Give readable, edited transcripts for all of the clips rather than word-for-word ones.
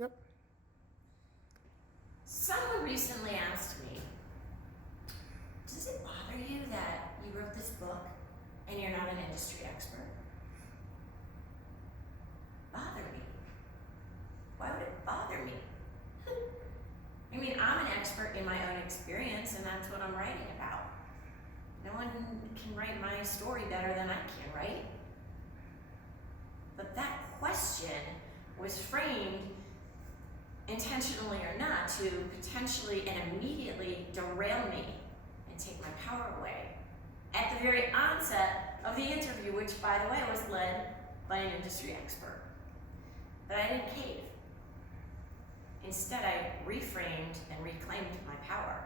Yep. Someone recently asked me, does it bother you that you wrote this book and you're not an industry expert? Bother me? Why would it bother me? I mean, I'm an expert in my own experience, and that's what I'm writing about. No one can write my story better than I can, right? But that question was framed, intentionally or not, to potentially and immediately derail me and take my power away at the very onset of the interview, which, by the way, was led by an industry expert. But I didn't cave. Instead, I reframed and reclaimed my power.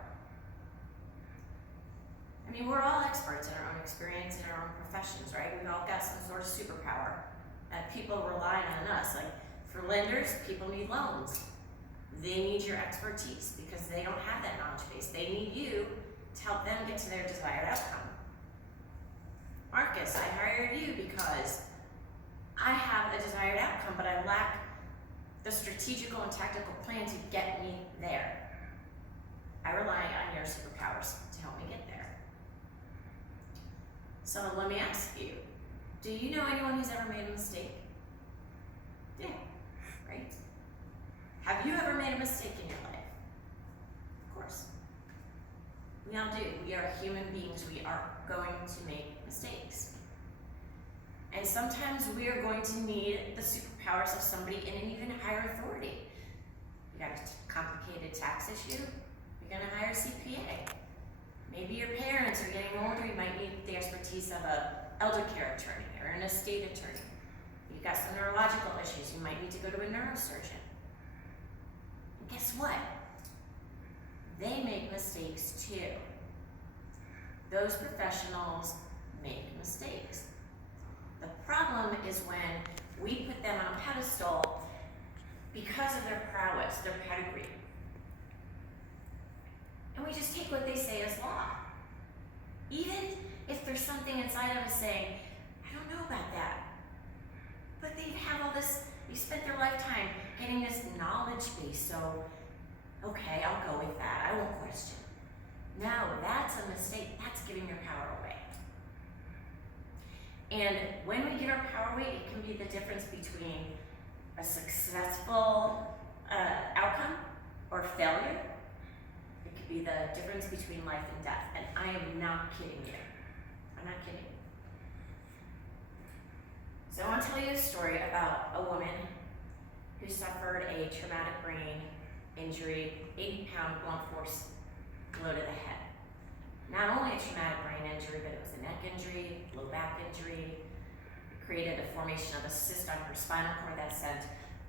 I mean, we're all experts in our own experience, in our own professions, right? We've all got some sort of superpower that people rely on us. Like, for lenders, people need loans. They need your expertise because they don't have that knowledge base. They need you to help them get to their desired outcome. Marcus, I hired you because I have a desired outcome, but I lack the strategical and tactical plan to get me there. I rely on your superpowers to help me get there. So let me ask you, do you know anyone who's ever made a mistake? Yeah, right? Have you ever made a mistake in your life? Of course. We all do. We are human beings. We are going to make mistakes. And sometimes we are going to need the superpowers of somebody in an even higher authority. You got a complicated tax issue, you're gonna hire a CPA. Maybe your parents are getting older, you might need the expertise of an elder care attorney or an estate attorney. You've got some neurological issues, you might need to go to a neurosurgeon. And guess what? They make mistakes too. Those professionals make mistakes. The problem is when we put them on a pedestal because of their prowess, their pedigree. And we just take what they say as law. Even if there's something inside of us saying, I don't know about that. But they have all this, they spent their lifetime getting this knowledge base, so okay, I'll go with that, I won't question. No, that's a mistake, that's giving your power away. And when we give our power away, it can be the difference between a successful outcome or failure. It could be the difference between life and death. And I am not kidding you. I'm not kidding. So I want to tell you a story about a woman who suffered a traumatic brain injury, 80-pound blunt force blow to the head. Not only a traumatic brain injury, but it was a neck injury, low back injury. It created a formation of a cyst on her spinal cord that sent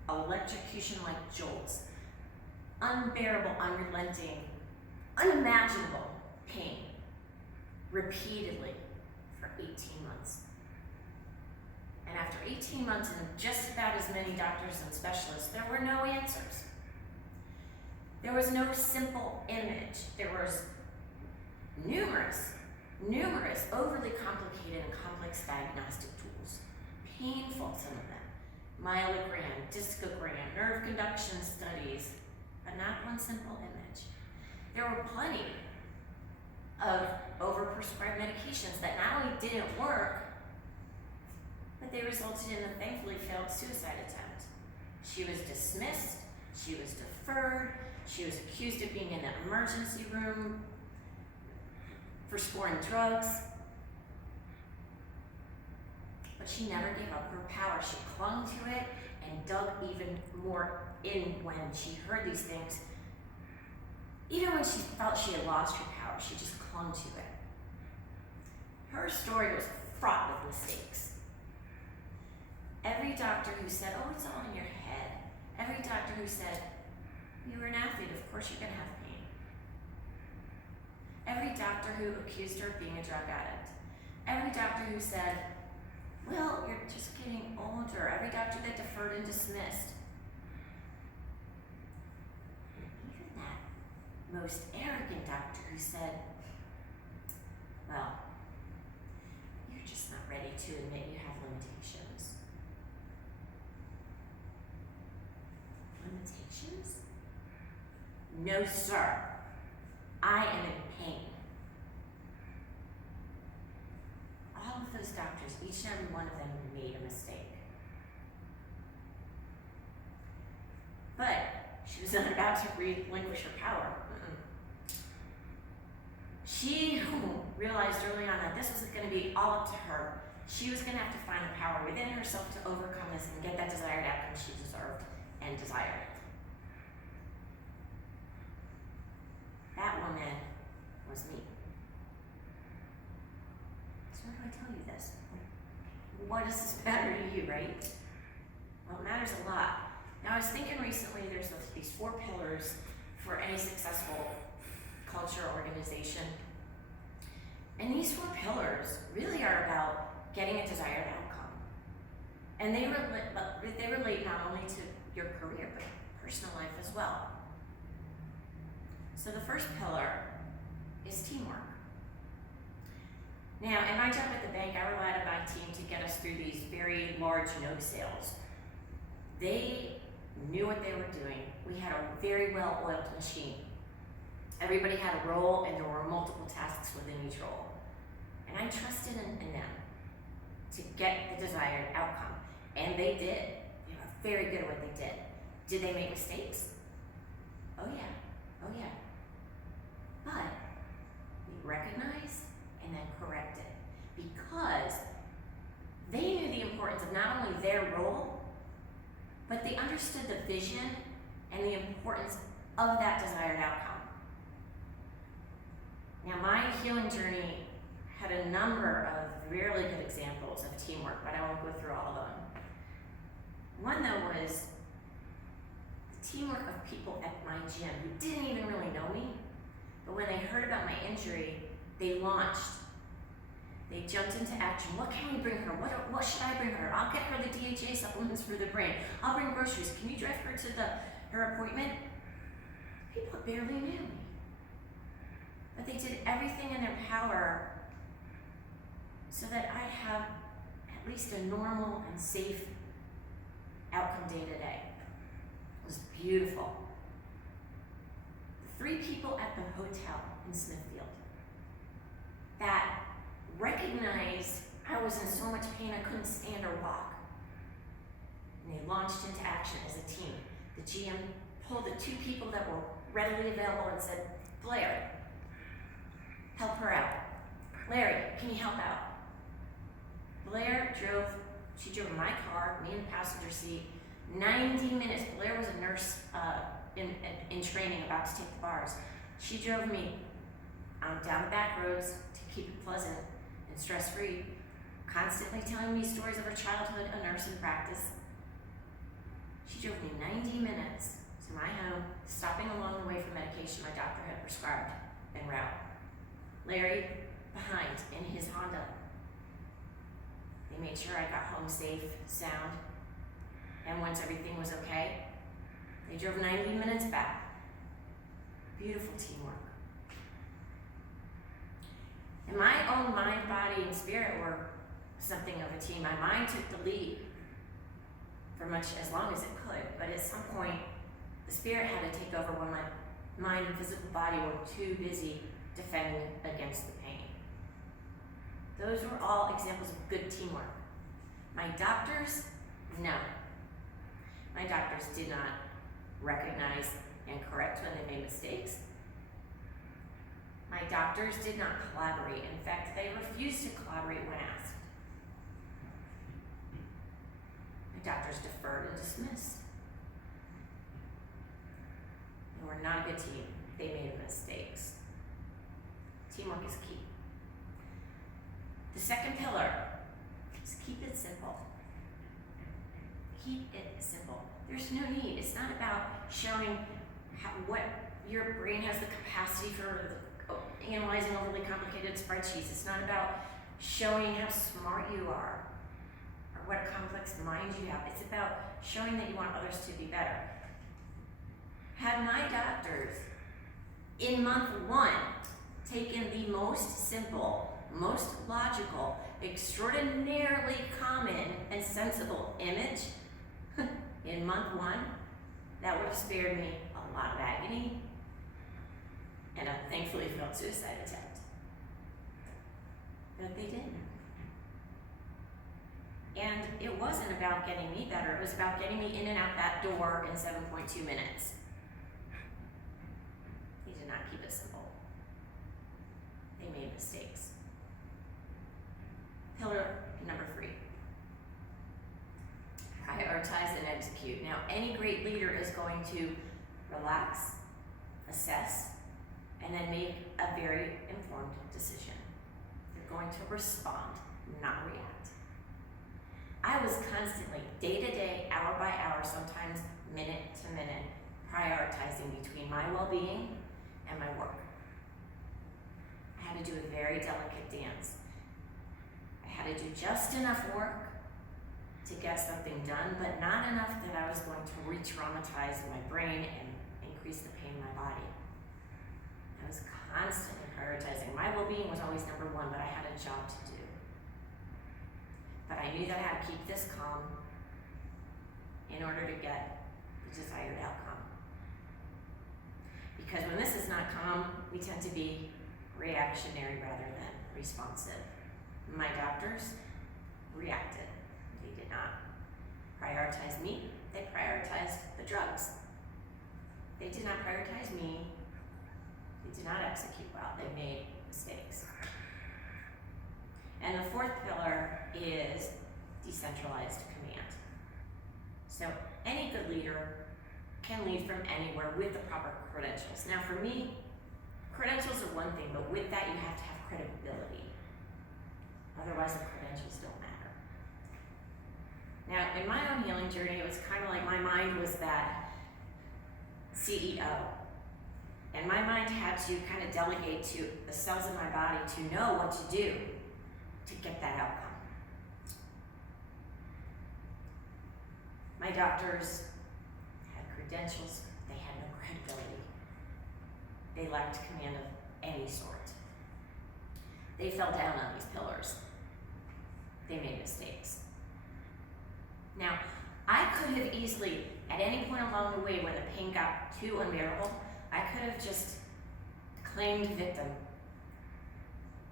electrocution-like jolts, unbearable, unrelenting, unimaginable pain, repeatedly for 18 months. And after 18 months and just about as many doctors and specialists, there were no answers. There was no simple image. There was numerous overly complicated and complex diagnostic tools. Painful, some of them. Myelogram, discogram, nerve conduction studies, but not one simple image. There were plenty of overprescribed medications that not only didn't work, but they resulted in a thankfully failed suicide attempt. She was dismissed, she was deferred, she was accused of being in the emergency room for scoring drugs. But she never gave up her power. She clung to it and dug even more in when she heard these things. Even when she felt she had lost her power, she just clung to it. Her story was fraught with mistakes. Every doctor who said, oh, it's all in your head. Every doctor who said, you were an athlete, of course you're gonna have pain. Every doctor who accused her of being a drug addict. Every doctor who said, well, you're just getting older. Every doctor that deferred and dismissed. And even that most arrogant doctor who said, well, you're just not ready to admit you have limitations. Limitations. No, sir. I am in pain. All of those doctors, each and every one of them made a mistake. But she was not about to relinquish her power. She realized early on that this was going to be all up to her. She was going to have to find the power within herself to overcome this and get that desired outcome she deserved and desired. That woman was me. So why do I tell you this? What does this matter to you, right? Well, it matters a lot. Now, I was thinking recently there's these 4 pillars for any successful culture or organization. And these 4 pillars really are about getting a desired outcome. And they relate not only to your career, but personal life as well. So the first pillar is teamwork. Now, in my job at the bank, I relied on my team to get us through these very large note sales. They knew what they were doing. We had a very well-oiled machine. Everybody had a role, and there were multiple tasks within each role. And I trusted in them to get the desired outcome. And they did. They were very good at what they did. Did they make mistakes? Oh yeah. Oh yeah. But we recognized and then corrected, because they knew the importance of not only their role, but they understood the vision and the importance of that desired outcome. Now, my healing journey had a number of really good examples of teamwork, but I won't go through all of them. One, though, was the teamwork of people at my gym who didn't even really know me, but when they heard about my injury, they launched. They jumped into action. What can we bring her? What should I bring her? I'll get her the DHA supplements for the brain. I'll bring groceries. Can you drive her to her appointment? People barely knew me. But they did everything in their power so that I'd have at least a normal and safe outcome day to day. It was beautiful. The 3 people at the hotel in Smithfield that recognized I was in so much pain I couldn't stand or walk. And they launched into action as a team. The GM pulled the 2 people that were readily available and said, Blair, help her out. Larry, can you help out? Blair drove my car, me in the passenger seat, 90 minutes. Blair was a nurse in training, about to take the bars. She drove me down the back roads to keep it pleasant and stress-free, constantly telling me stories of her childhood, a nurse in practice. She drove me 90 minutes to my home, stopping along the way for medication my doctor had prescribed en route. Larry behind in his Honda. They made sure I got home safe, sound, and once everything was okay, they drove 90 minutes back. Beautiful teamwork. And my own mind, body, and spirit were something of a team. My mind took the lead for as long as it could, but at some point, the spirit had to take over when my mind and physical body were too busy defending against the pain. Those were all examples of good teamwork. My doctors, no. My doctors did not recognize and correct when they made mistakes. My doctors did not collaborate. In fact, they refused to collaborate when asked. My doctors deferred and dismissed. They were not a good team. They made mistakes. Teamwork is key. The second pillar is keep it simple. Keep it simple. There's no need. It's not about showing what your brain has the capacity for analyzing overly complicated spreadsheets. It's not about showing how smart you are or what a complex mind you have. It's about showing that you want others to be better. Had my doctors in month 1 taken the most simple, most logical, extraordinarily common and sensible image in month 1, that would have spared me a lot of agony and a thankfully failed suicide attempt. But they didn't. And it wasn't about getting me better, it was about getting me in and out that door in 7.2 minutes. They did not keep it simple. They made mistakes. Pillar number 3. Prioritize and execute. Now, any great leader is going to relax, assess, and then make a very informed decision. They're going to respond, not react. I was constantly, day to day, hour by hour, sometimes minute to minute, prioritizing between my well-being and my work. I had to do a very delicate dance. I had to do just enough work to get something done, but not enough that I was going to re-traumatize my brain and increase the pain in my body. I was constantly prioritizing. My well-being was always number 1, but I had a job to do. But I knew that I had to keep this calm in order to get the desired outcome. Because when this is not calm, we tend to be reactionary rather than responsive. My doctors reacted. They did not prioritize me, they prioritized the drugs. They did not prioritize me, they did not execute well, they made mistakes. And the 4th pillar is decentralized command. So any good leader can lead from anywhere with the proper credentials. Now for me, credentials are one thing, but with that you have to have credibility. Otherwise the credentials don't matter. Now in my own healing journey, it was kind of like my mind was that CEO. And my mind had to kind of delegate to the cells in my body to know what to do to get that outcome. My doctors had credentials, they had no credibility. They lacked command of any sort. They fell down on these pillars. They made mistakes. Now, I could have easily, at any point along the way when the pain got too unbearable, I could have just claimed victim.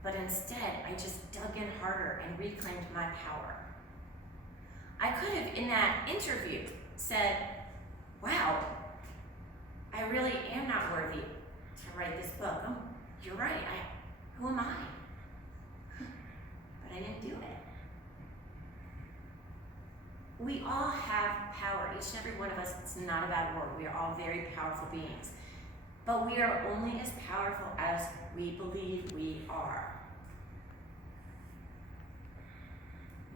But instead, I just dug in harder and reclaimed my power. I could have, in that interview, said, wow, I really am not worthy to write this book. Oh, you're right, who am I? But I didn't do it. We all have power, each and every one of us. It's not a bad word. We are all very powerful beings. But we are only as powerful as we believe we are.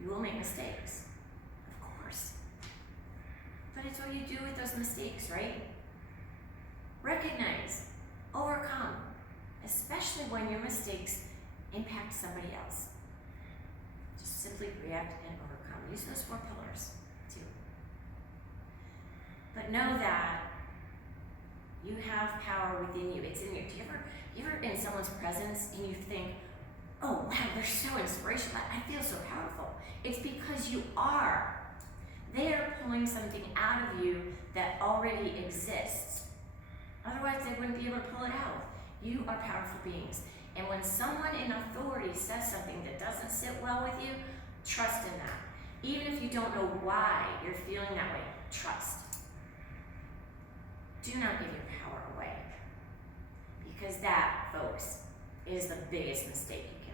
You will make mistakes, of course. But it's what you do with those mistakes, right? Recognize, overcome, especially when your mistakes impact somebody else. Just simply react and overcome. Use those 4 pillars, too. But know that you have power within you. It's in you. You ever in someone's presence and you think, oh wow, they're so inspirational, I feel so powerful. It's because you are. They are pulling something out of you that already exists. Otherwise they wouldn't be able to pull it out. You are powerful beings. And when someone in authority says something that doesn't sit well with you, trust in that. Even if you don't know why you're feeling that way, trust. Do not give your power away. Because that, folks, is the biggest mistake you can